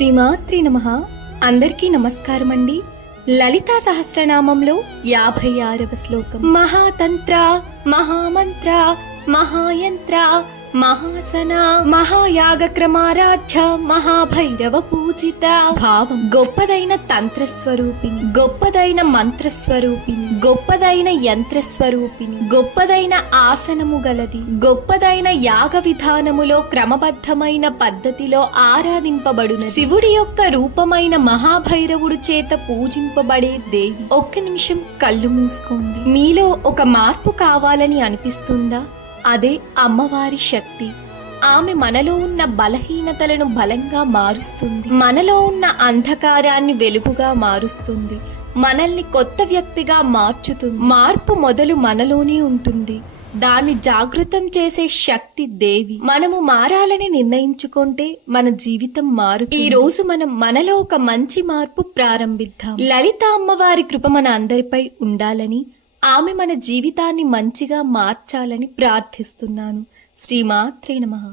శ్రీమాత్రి నమః. అందరికీ నమస్కారం అండి. లలితా సహస్రనామంలో 56వ శ్లోకం. మహాతంత్ర మహామంత్ర మహాయంత్ర మహాసన మహాయాగ క్రమారాధ్య మహాభైరవ పూజిత. భావం: గొప్పదైన తంత్రస్వరూపిణి, గొప్పదైన మంత్రస్వరూపిణి, గొప్పదైన యంత్రస్వరూపిణి, గొప్పదైన ఆసనము గలది, గొప్పదైన యాగ విధానములో క్రమబద్ధమైన పద్ధతిలో ఆరాధింపబడును శివుడి యొక్క రూపమైన మహాభైరవుడు చేత పూజింపబడే దేవి. ఒక్క నిమిషం కళ్ళు మూసుకోండి. మీలో ఒక మార్పు కావాలని అనిపిస్తుందా? అదే అమ్మవారి శక్తి. ఆమె మనలో ఉన్న బలహీనతలను బలంగా మారుస్తుంది, మనలో ఉన్న అంధకారాన్ని వెలుగుగా మారుస్తుంది, మనల్ని కొత్త వ్యక్తిగా మార్చుతుంది. మార్పు మొదలు మనలోనే ఉంటుంది. దాన్ని జాగృతం చేసే శక్తి దేవి. మనము మారాలని నిర్ణయించుకుంటే మన జీవితం మారుతుంది. ఈ రోజు మనం మనలో ఒక మంచి మార్పు ప్రారంభిద్దాం. లలిత అమ్మవారి కృప మన అందరిపై ఉండాలని, ఆమె మన జీవితాన్ని మంచిగా మార్చాలని ప్రార్థిస్తున్నాను. శ్రీమాత్రే నమః.